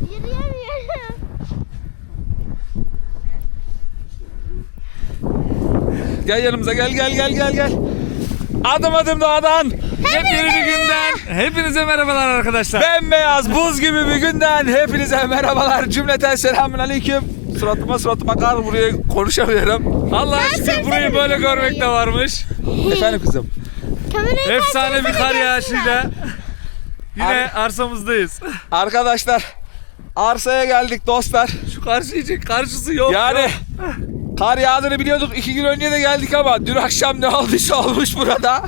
Yürüyemiyorum. Gel yanımıza gel gel gel gel gel. Adım adım dağdan. Yepyeni bir günden. Hepinize merhabalar arkadaşlar. Bembeyaz buz gibi bir günden hepinize merhabalar. Cümleten selamun aleyküm. Suratıma suratıma kar vuruyor konuşamıyorum. Allah aşkına burayı böyle görmek de varmış. Efendim kızım. Kamerayı Efsane bir kar yağışıyla yine arsamızdayız. Arkadaşlar arsaya geldik dostlar. Şu karşı için karşısı yok. Yani yok. kar yağdığını biliyorduk. iki gün önce de geldik ama dün akşam ne olduysa olmuş burada.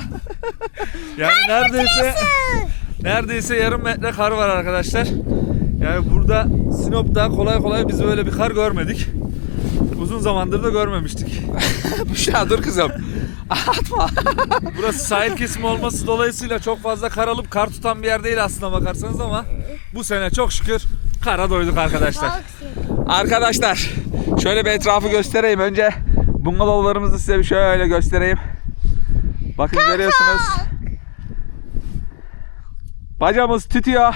Yani neredeyse neredeyse yarım metre kar var arkadaşlar. Yani burada Sinop'ta kolay kolay biz böyle bir kar görmedik. Uzun zamandır da görmemiştik. Büşra dur kızım. Atma. Burası sahil kesimi olması dolayısıyla çok fazla kar alıp kar tutan bir yer değil aslında bakarsanız ama bu sene çok şükür kara doyduk arkadaşlar. Arkadaşlar şöyle bir etrafı göstereyim. Önce bungalovlarımızı size bir şöyle göstereyim. Bakın görüyorsunuz. Bacamız tütüyor.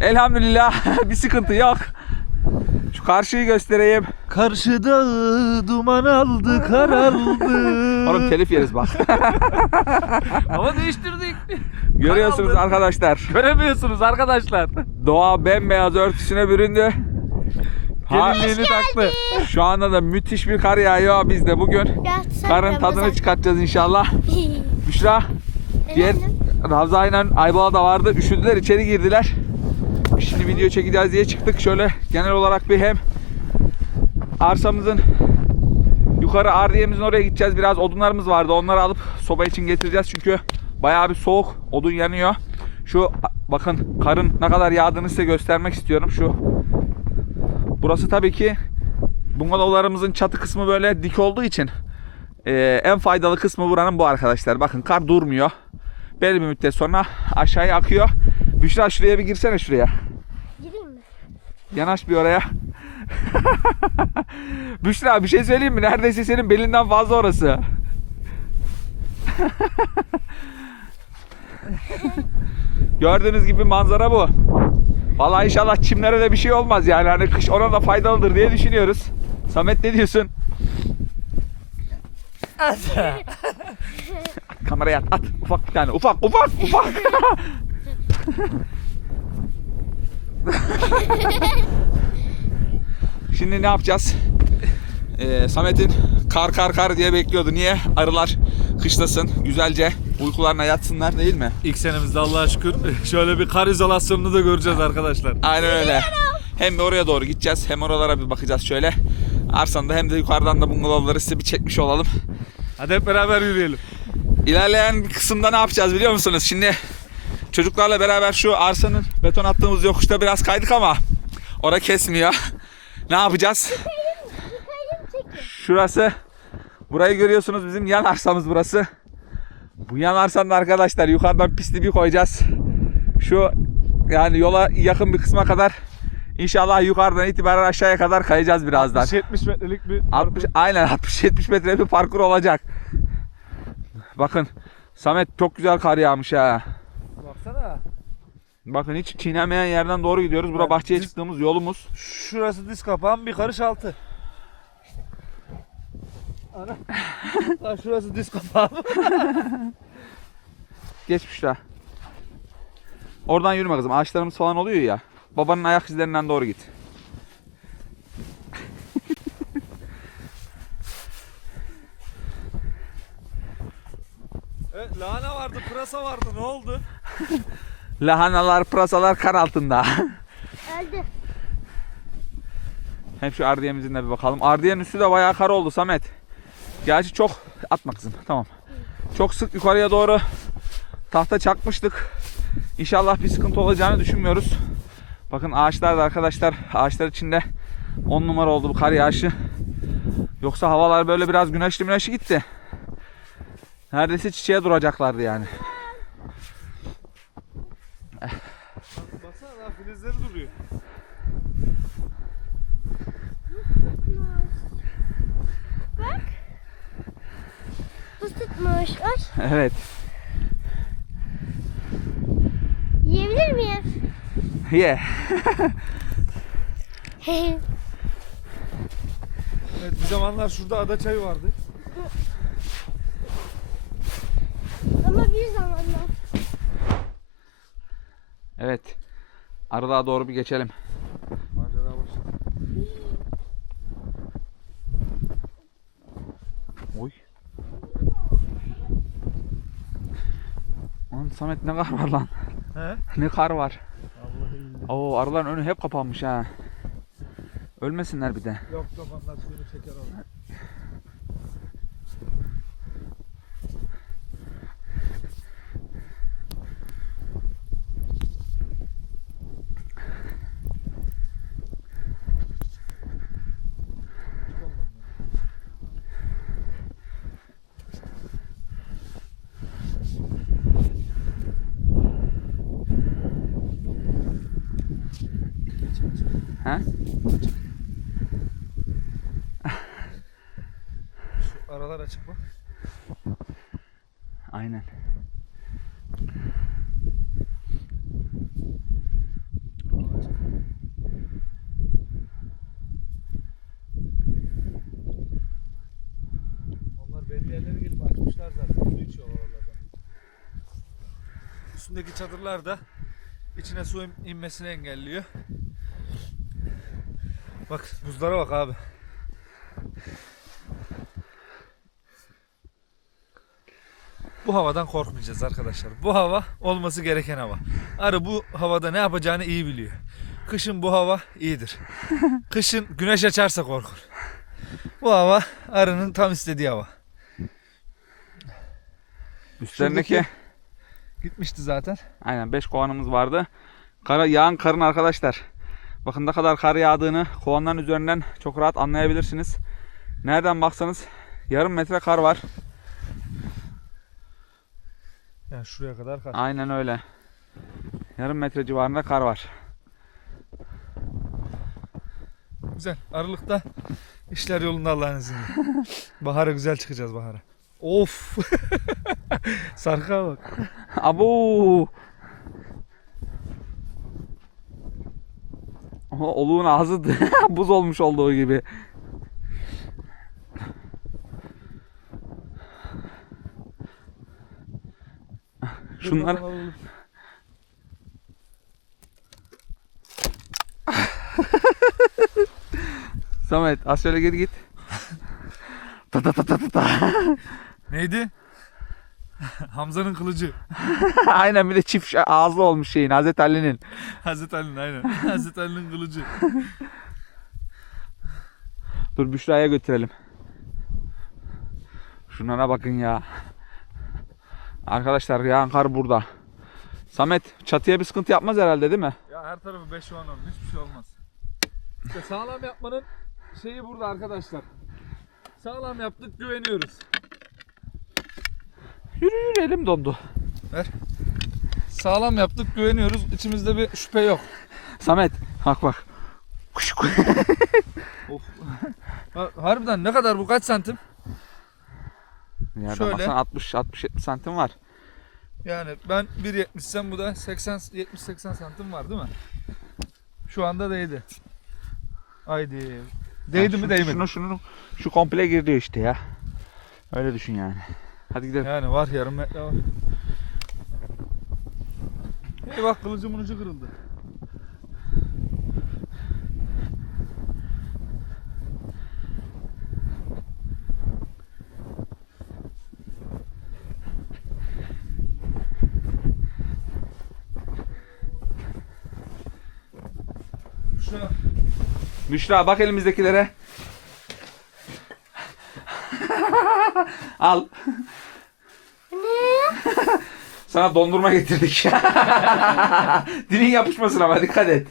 Elhamdülillah bir sıkıntı yok. Şu karşıyı göstereyim. Karşı dağı duman aldı karaldı. Oğlum telif yeriz bak. Ama değiştirdik. Görüyorsunuz Karaldı. arkadaşlar. Göremiyorsunuz arkadaşlar. Doğa bembeyaz örtüsüne büründü. Ha, Gelinliğini taktı. şu anda da müthiş bir kar yağıyor. Biz de bugün Yatsana karın tadını çıkartacağız inşallah. Büşra diğer Ravza ile Aybala da vardı. Üşüdüler içeri girdiler. Şimdi video çekeceğiz diye çıktık. Şöyle genel olarak bir hem arsamızın yukarı ardiyemizin oraya gideceğiz. Biraz odunlarımız vardı. Onları alıp soba için getireceğiz. Çünkü bayağı bir soğuk. Odun yanıyor. Şu bakın karın ne kadar yağdığını size göstermek istiyorum. Şu burası tabii ki bungalovlarımızın çatı kısmı böyle dik olduğu için ee, en faydalı kısmı buranın bu arkadaşlar. Bakın kar durmuyor. Belli bir müddet sonra aşağıya akıyor. Büşra şuraya bir girsene şuraya. Yanaş bir oraya. Büşra bir şey söyleyeyim mi? Neredeyse senin belinden fazla orası. Gördüğünüz gibi manzara bu. Vallahi inşallah çimlere de bir şey olmaz yani. Hani kış ona da faydalıdır diye düşünüyoruz. Samet ne diyorsun? Kameraya at, at. Ufak bir tane. Ufak, ufak, ufak. Şimdi ne yapacağız? Ee, Samet'in kar kar kar diye bekliyordu. Niye? Arılar kışlasın, güzelce uykularına yatsınlar değil mi? İlk senemizde Allah'a şükür şöyle bir kar izolasyonunu da göreceğiz arkadaşlar. Aynen öyle. Hem bir oraya doğru gideceğiz, hem oralara bir bakacağız şöyle. Arsanda hem de yukarıdan da bungalovları size bir çekmiş olalım. Hadi hep beraber yürüyelim. İlerleyen kısımda ne yapacağız biliyor musunuz? Şimdi çocuklarla beraber şu arsanın beton attığımız yokuşta biraz kaydık ama ora kesmiyor. ne yapacağız? Şurası. Burayı görüyorsunuz bizim yan arsamız burası. Bu yan arsanda arkadaşlar yukarıdan pisli bir koyacağız. Şu yani yola yakın bir kısma kadar inşallah yukarıdan itibaren aşağıya kadar kayacağız birazdan. 70 metrelik bir 60 aynen 60-70 metre bir parkur olacak. Bakın Samet çok güzel kar yağmış ha. Bakın hiç çiğnemeyen yerden doğru gidiyoruz. Bura bahçeye çıktığımız yolumuz. Şurası diz kapağın bir karış altı. Ana. Ha, şurası diz kapağım. Geçmişler. Oradan yürüme kızım. Ağaçlarımız falan oluyor ya. Babanın ayak izlerinden doğru git. Evet, lahana vardı, pırasa vardı. Ne oldu? Lahanalar, pırasalar kar altında. Öldü. Hem şu ardiyemizin de bir bakalım. Ardiyenin üstü de bayağı kar oldu Samet. Gerçi çok atma kızım. Tamam. Çok sık yukarıya doğru tahta çakmıştık. İnşallah bir sıkıntı olacağını düşünmüyoruz. Bakın ağaçlar da arkadaşlar ağaçlar içinde 10 numara oldu bu kar yağışı. Yoksa havalar böyle biraz güneşli güneşli gitti. Neredeyse çiçeğe duracaklardı yani. Ay. Evet. Yiyebilir miyim? Ye. Evet bir zamanlar şurada ada çayı vardı. Ama bir zamanlar. Evet. Arılığa doğru bir geçelim. Macera başladı. Oy. Lan Samet ne kar var lan? He? Ne kar var? Oo arıların önü hep kapanmış ha. Ölmesinler bir de. Yok yok onlar suyunu orada. Ha? Şu aralar açık bak. Aynen. Belli yerlere gelip açmışlar zaten. Su içiyorlar oralardan. Üstündeki çadırlar da içine su in- inmesini engelliyor. Bak buzlara bak abi. Bu havadan korkmayacağız arkadaşlar. Bu hava olması gereken hava. Arı bu havada ne yapacağını iyi biliyor. Kışın bu hava iyidir. Kışın güneş açarsa korkur. Bu hava arının tam istediği hava. Üstlerindeki Şuradaki- Gitmişti zaten. aynen 5 kovanımız vardı. Kara yağan karın arkadaşlar. Bakın ne kadar kar yağdığını kovanların üzerinden çok rahat anlayabilirsiniz. Nereden baksanız yarım metre kar var. Yani şuraya kadar kar. Aynen öyle. Yarım metre civarında kar var. Güzel. Aralıkta işler yolunda Allah'ın izniyle. bahara güzel çıkacağız bahara. Of. Sarka bak. Abu. Oluğun ağzı buz olmuş olduğu gibi. Şunlar. Samet az şöyle geri git. Ta ta ta ta ta. Neydi? Hamza'nın kılıcı. Aynen bir de çift ağızlı olmuş şeyin Hazreti Ali'nin. Hazreti Ali'nin aynen. Hazreti Ali'nin kılıcı. Dur Büşra'ya götürelim. Şunlara bakın ya. Arkadaşlar yağan kar burada. Samet çatıya bir sıkıntı yapmaz herhalde değil mi? Ya her tarafı 5 10 10 hiçbir şey olmaz. İşte sağlam yapmanın şeyi burada arkadaşlar. Sağlam yaptık güveniyoruz. Yürü yürü elim dondu. Sağlam yaptık güveniyoruz. İçimizde bir şüphe yok. Samet bak bak. Kuş kuş. Of. Ha- Harbiden ne kadar bu kaç santim? Yerden Şöyle. baksan 60 60 70 santim var. Yani ben 1.70 sen bu da 80 70 80 santim var değil mi? Şu anda değdi. Haydi. Değdi Ya mi şu- değmedi? Şunu şunu şu komple girdi işte ya. Öyle düşün yani. Hadi gidelim. Yani var yarım metre var. Hey bak kılıcımın ucu kırıldı. Şu Büşra bak elimizdekilere. Al. Ne? Sana dondurma getirdik. Dilin yapışmasın ama dikkat et.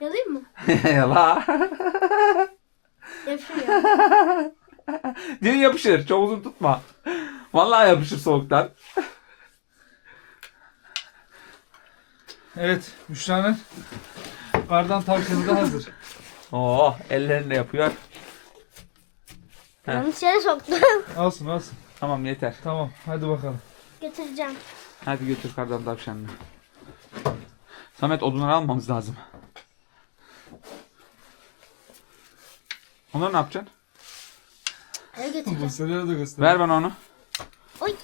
Yalayım mı? La. Yapıyor. Dilin yapışır. Çok uzun tutma. Vallahi yapışır soğuktan. Evet, Büşra'nın kardan tavşanı da hazır. Oo, Oh, ellerinde yapıyor. Heh. Yanlış yere soktum. Alsın alsın. Tamam yeter. Tamam, hadi bakalım. Getireceğim. Hadi götür kardan tavşanını. Samet odunları almamız lazım. Onları ne yapacaksın? Eve götüreceğim. Gösteriyor da gösteriyor. Ver bana onu. Oy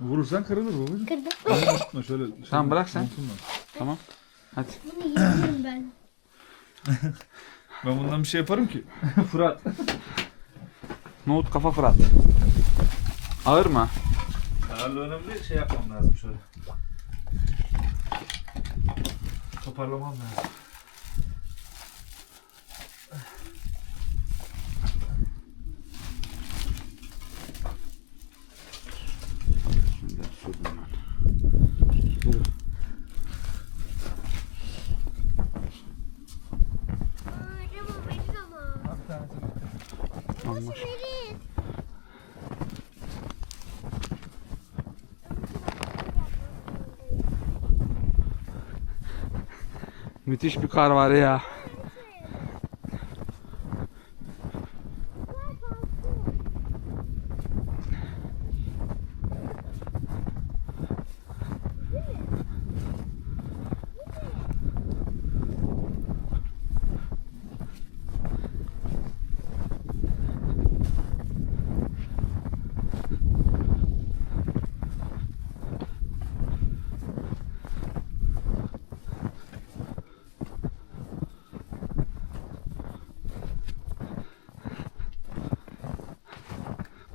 Vurursan kırılır babacığım. kırdım. Tutma şöyle. Tamam, bırak sen. Unutma. Tamam. Hadi. Bunu yiyeceğim ben. Ben bundan bir şey yaparım ki. Fırat. Nohut kafa Fırat. Ağır mı? Ağırlığı önemli şey yapmam lazım şöyle. Toparlamam lazım. Olmuş. Müthiş bir kar var ya.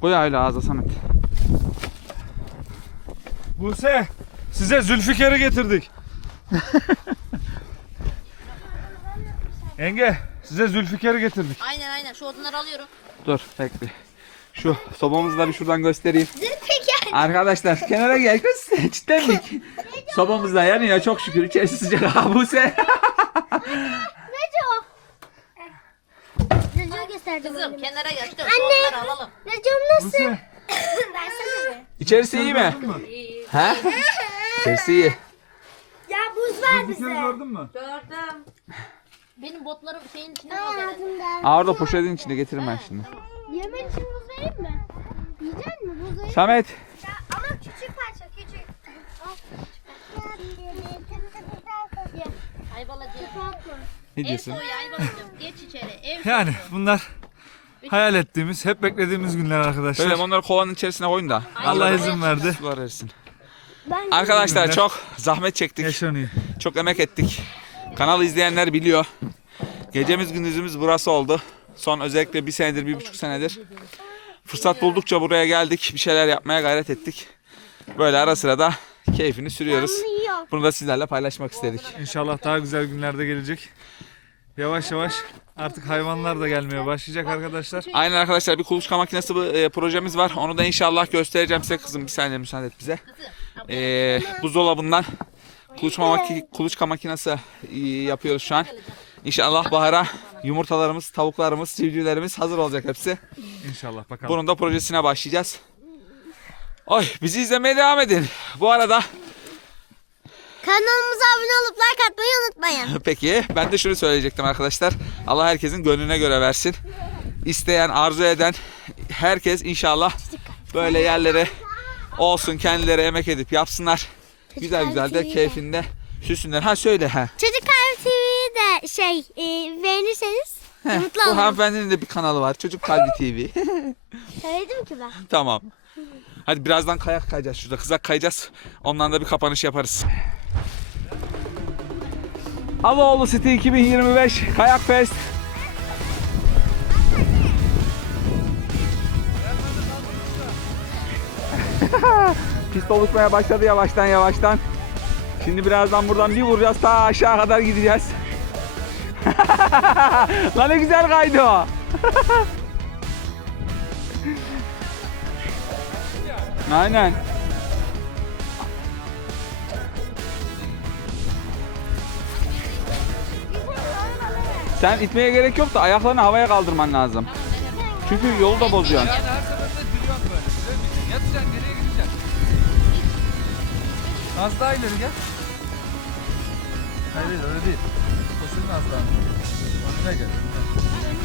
Koy öyle ağza Samet. Buse size Zülfikar'ı getirdik. Enge size Zülfikar'ı getirdik. Aynen aynen şu odunları alıyorum. Dur bekle. Şu sobamızı da bir şuradan göstereyim. Arkadaşlar kenara gel kız. Çitlendik. Sobamız da yanıyor çok şükür. İçerisi sıcak. Ha Buse. Kızım anneme. kenara geç. Dur, şu odunları alalım. Nasıl? Versene. İçerisi iyi mi? İyi. He? İçerisi iyi. Ya buz ver bize. Gördün mü? Gördüm. Benim botlarım şeyin içinde kaldı. Aa orada poşetin içinde getiririm ben şimdi. Yemek için buz vereyim mi? Yiyecek mi buz vereyim? Samet. Ama küçük parça küçük. Ne Ev diyorsun? soyu Aybalacığım. Geç içeri. Ev Yani bunlar hayal ettiğimiz, hep beklediğimiz günler arkadaşlar. Böyle onları kovanın içerisine koyun da. Allah izin verdi. Sular erisin. Ben Arkadaşlar çok zahmet çektik. Yaşanıyor. Çok emek ettik. Kanalı izleyenler biliyor. Gecemiz gündüzümüz burası oldu. Son özellikle bir senedir, bir buçuk senedir. Fırsat buldukça buraya geldik. Bir şeyler yapmaya gayret ettik. Böyle ara sıra da keyfini sürüyoruz. Bunu da sizlerle paylaşmak istedik. İnşallah daha güzel günlerde gelecek. Yavaş yavaş artık hayvanlar da gelmeye başlayacak arkadaşlar. Aynen arkadaşlar bir kuluçka makinesi e, projemiz var. Onu da inşallah göstereceğim size kızım. Bir saniye müsaade et bize. E, buzdolabından kuluçka, maki, kuluçka makinesi e, yapıyoruz şu an. İnşallah bahara yumurtalarımız, tavuklarımız, civcivlerimiz hazır olacak hepsi. İnşallah bakalım. Bunun da projesine başlayacağız. Oy bizi izlemeye devam edin. Bu arada Kanalımıza abone olup like atmayı unutmayın. peki ben de şunu söyleyecektim arkadaşlar. Allah herkesin gönlüne göre versin. İsteyen, arzu eden herkes inşallah böyle yerlere olsun kendileri emek edip yapsınlar. Güzel güzel de keyfinde süsünler. Ha söyle ha. Çocuk Kalbi TV'yi de şey e, beğenirseniz Heh, mutlu bu olurum. hanımefendinin de bir kanalı var. Çocuk Kalbi TV. Söyledim ki ben. tamam. Hadi birazdan kayak kayacağız şurada. Kızak kayacağız. Ondan da bir kapanış yaparız. Aloğlu City 2025 Kayak Fest. Pist oluşmaya başladı yavaştan yavaştan. Şimdi birazdan buradan bir vuracağız ta aşağı kadar gideceğiz. Lan ne güzel kaydı o. Aynen. Sen itmeye gerek yok da ayaklarını havaya kaldırman lazım. Çünkü yolu da bozuyorsun. her seferinde giriyorum böyle. Yatacaksın geriye gideceksin. Az daha ileri gel. Hayır hayır, öyle değil. O senin az daha. Önüne gel. önüne.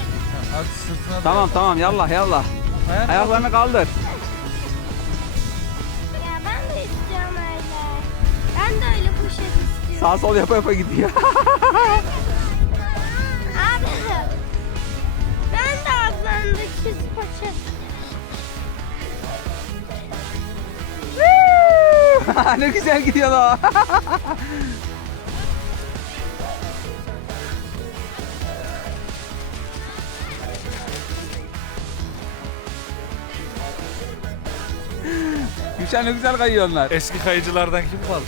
Ha, sırtına Tamam tamam yallah yallah. Ayak Ayaklarını kaldır. Ya ben de istiyorum öyle. Ben de öyle poşet istiyorum. Sağ sol yapa yapa gidiyor. ablamdaki paça. ne güzel gidiyor o. Gülşen ne güzel kayıyor onlar. Eski kayıcılardan kim kaldı?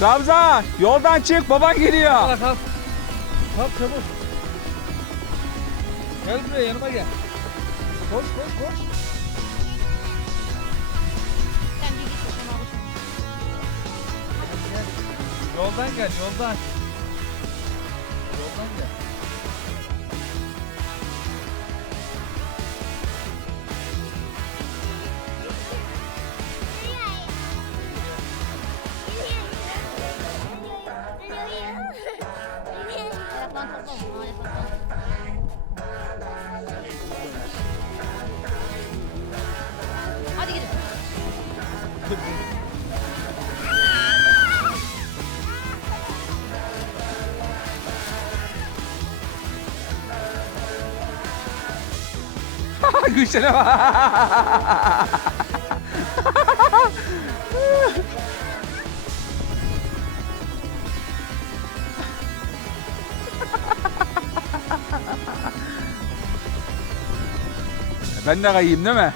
Ramza yoldan çık baban geliyor. Kalk kalk. Kalk çabuk. Gel buraya yanıma gel. Koş koş koş. Sen bir git sen alırsın. Yoldan gel yoldan. Yoldan gel. Gülşen'e bak. Ben de kayayım değil mi?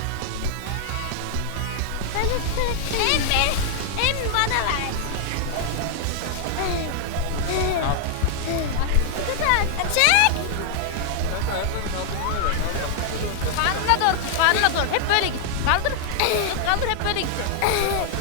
Kaldır hep böyle git.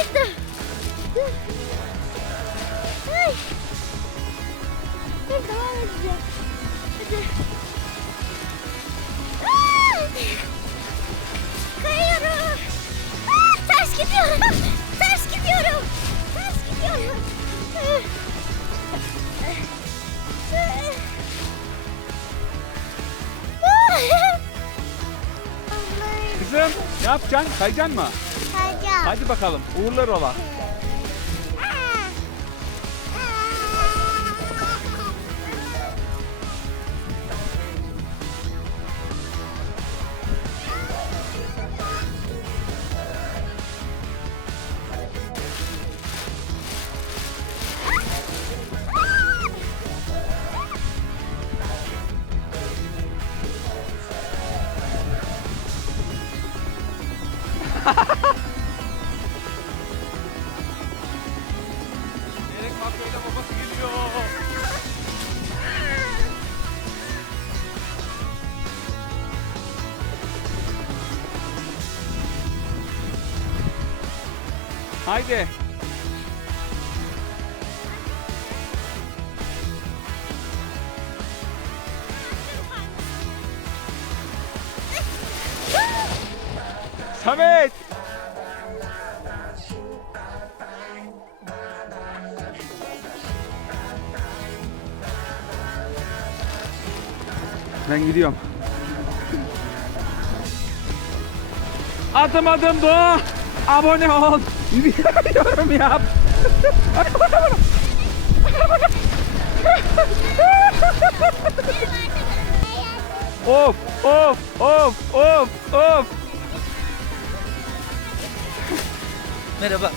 Çıktım. Ay. Ben devam edeceğim. Hadi. Ay. Kayıyorum. Ah, ters gidiyorum. Ters gidiyorum. Ters gidiyorum. Kızım ne yapacaksın? Kayacaksın mı? Hadi bakalım. Uğurlar ola. Ben gidiyorum. Adım adım doğa. Abone ol. Yorum yap. of of of of of. Merhaba.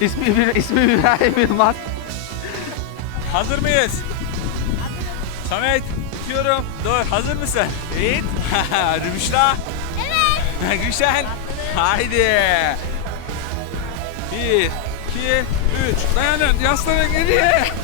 İsmi, ismi İbrahim Yılmaz. Hazır mıyız? Samet, tutuyorum. Dur, hazır mısın? Evet. Rümüşla. Evet. Gülşen. Haydi. Bir, 3. Dayanın. Yaslanın geriye.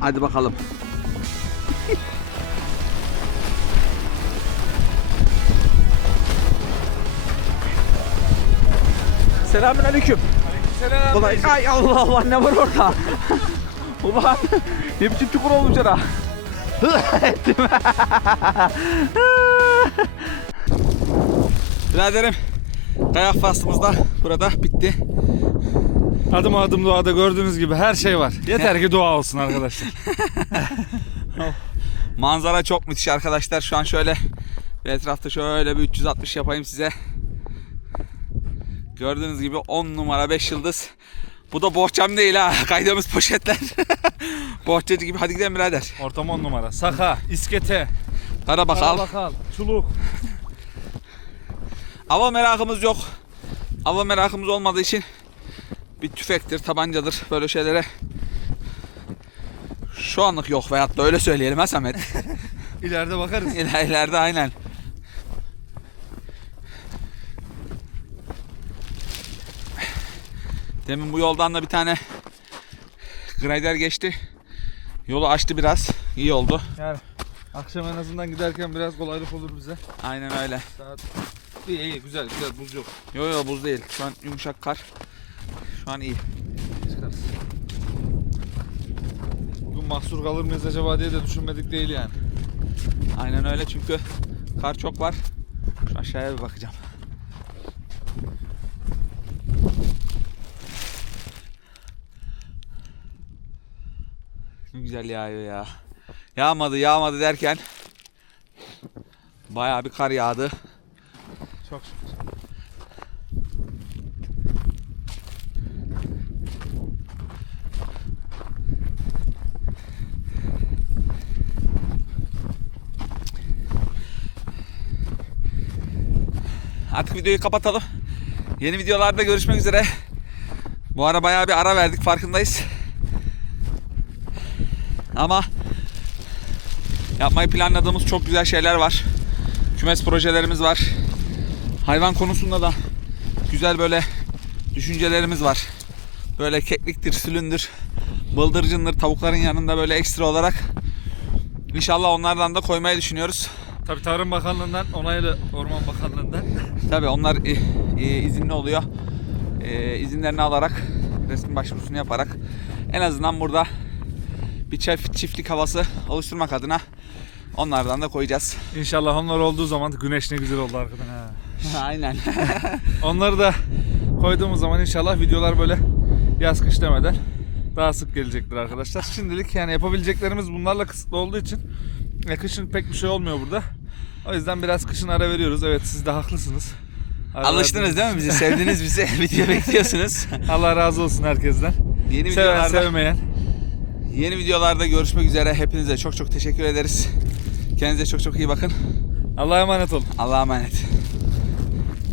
Hadi bakalım. Selamünaleyküm. Selam. Kolay. Ay Allah Allah ne var orada? Ulan ne biçim çukur olmuş ara. Ettim. Biraderim kayak faslımız da burada bitti. Adım adım doğada gördüğünüz gibi her şey var. Yeter ki dua olsun arkadaşlar. Manzara çok müthiş arkadaşlar. Şu an şöyle bir etrafta şöyle bir 360 yapayım size. Gördüğünüz gibi 10 numara 5 yıldız. Bu da bohçam değil ha. Kaydığımız poşetler. Bohçacı gibi. Hadi gidelim birader. Ortam on numara. Saka, iskete, Kara bakal. bakal, çuluk. Ava merakımız yok. Ava merakımız olmadığı için bir tüfektir, tabancadır böyle şeylere şu anlık yok veyahut da öyle söyleyelim ha Samet. İleride bakarız. İler- İleride aynen. Demin bu yoldan da bir tane grader geçti. Yolu açtı biraz. İyi oldu. Yani akşam en azından giderken biraz kolaylık olur bize. Aynen öyle. Saat iyi iyi güzel güzel buz yok. Yo yo buz değil. Şu an yumuşak kar. Şu an iyi. Çıkarız. Bugün mahsur kalır mıyız acaba diye de düşünmedik değil yani. Aynen öyle çünkü kar çok var. Şu aşağıya bir bakacağım. Ne güzel yağıyor ya. Yağmadı yağmadı derken bayağı bir kar yağdı. Çok şükür. Artık videoyu kapatalım. Yeni videolarda görüşmek üzere. Bu ara bayağı bir ara verdik farkındayız. Ama yapmayı planladığımız çok güzel şeyler var. Kümes projelerimiz var. Hayvan konusunda da güzel böyle düşüncelerimiz var. Böyle kekliktir, sülündür, bıldırcındır, tavukların yanında böyle ekstra olarak İnşallah onlardan da koymayı düşünüyoruz. Tabii Tarım Bakanlığı'ndan onaylı Orman Bakanlığı'ndan. Tabii onlar izinli oluyor. E, izinlerini alarak resmi başvurusunu yaparak en azından burada bir çift, çiftlik havası oluşturmak adına onlardan da koyacağız. İnşallah onlar olduğu zaman güneş ne güzel oldu arkadan ha. Aynen. Onları da koyduğumuz zaman inşallah videolar böyle yaz kış demeden daha sık gelecektir arkadaşlar. Şimdilik yani yapabileceklerimiz bunlarla kısıtlı olduğu için e, kışın pek bir şey olmuyor burada. O yüzden biraz kışın ara veriyoruz. Evet siz de haklısınız. Ara Alıştınız değil mi bizi? Sevdiniz bizi. Video bekliyorsunuz. Allah razı olsun herkesten. Yeni Seven videolarda sevmeyen. Yeni videolarda görüşmek üzere. Hepinize çok çok teşekkür ederiz. Kendinize çok çok iyi bakın. Allah'a emanet olun. Allah'a emanet.